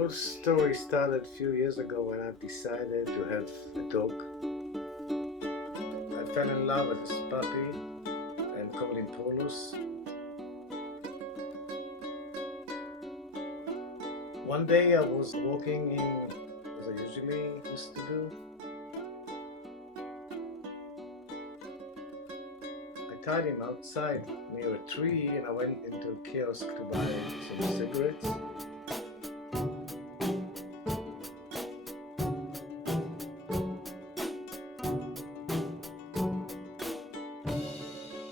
whole story started a few years ago when I decided to have a dog. I fell in love with this puppy and called him Paulus. One day I was walking in, as I usually used to do. I tied him outside near a tree and I went into a kiosk to buy some cigarettes.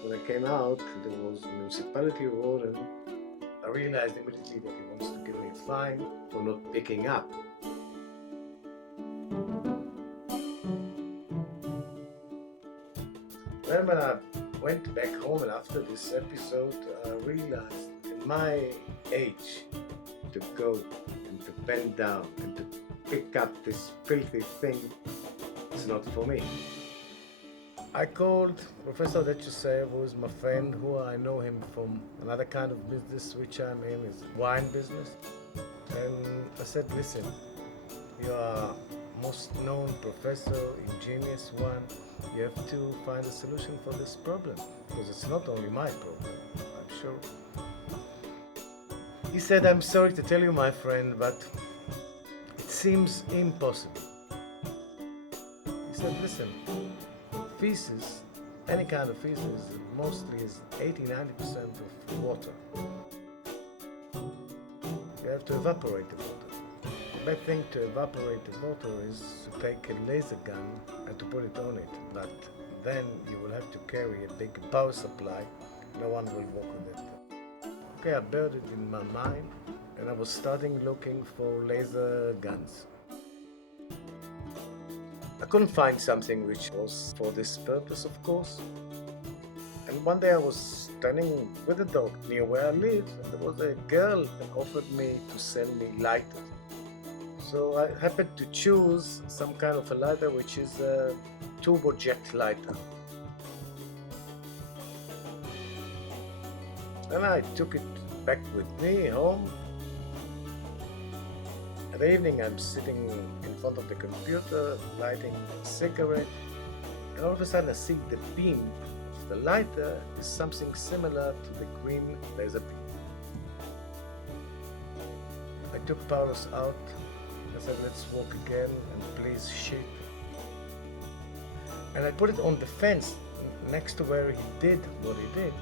When I came out, there was a municipality warden. I realized immediately that he wants to give me a fine for not picking up. Then when I went back home and after this episode, I realized in my age to go and to bend down and to pick up this filthy thing is not for me. I called Professor Oded, who is my friend, who I know him from another kind of business which I'm in, is wine business. And I said, listen, you are most known professor, ingenious one. You have to find a solution for this problem, because it's not only my problem, I'm sure. He said, I'm sorry to tell you, my friend, but it seems impossible. He said, listen, feces, any kind of feces, mostly is 80-90% of water. You have to evaporate the water. The best thing to evaporate the water is to take a laser gun and to put it on it, but then you will have to carry a big power supply. No one will walk with it. Okay, I buried it in my mind and I was starting looking for laser guns. I couldn't find something which was for this purpose, of course. And one day I was standing with a dog near where I live, and there was a girl that offered me to sell me lighters. So I happened to choose some kind of a lighter which is a turbojet lighter. And I took it back with me home. In the evening I'm sitting in front of the computer, lighting a cigarette, and all of a sudden I see the beam of the lighter is something similar to the green laser beam. I took Paulus out. I said, let's walk again and please shoot. And I put it on the fence next to where he did what he did.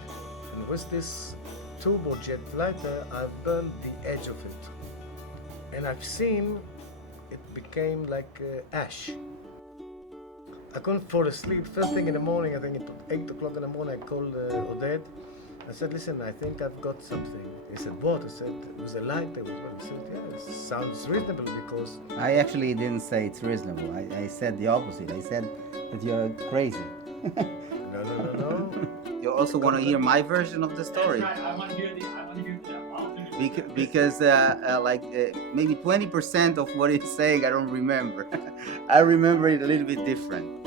And with this turbojet lighter, I've burned the edge of it. And I've seen it became like ash. I couldn't fall asleep. First thing in the morning, I think at 8 o'clock in the morning, I called Oded. I said, listen, I think I've got something. He said, what? I said, it was a lighter. I said, yeah, it sounds reasonable because... I actually didn't say it's reasonable. I said the opposite. I said that you're crazy. No. You also want to hear my version of the story? That's right. I want to hear the alternate. Because maybe 20% of what it's saying I don't remember. I remember it a little bit different.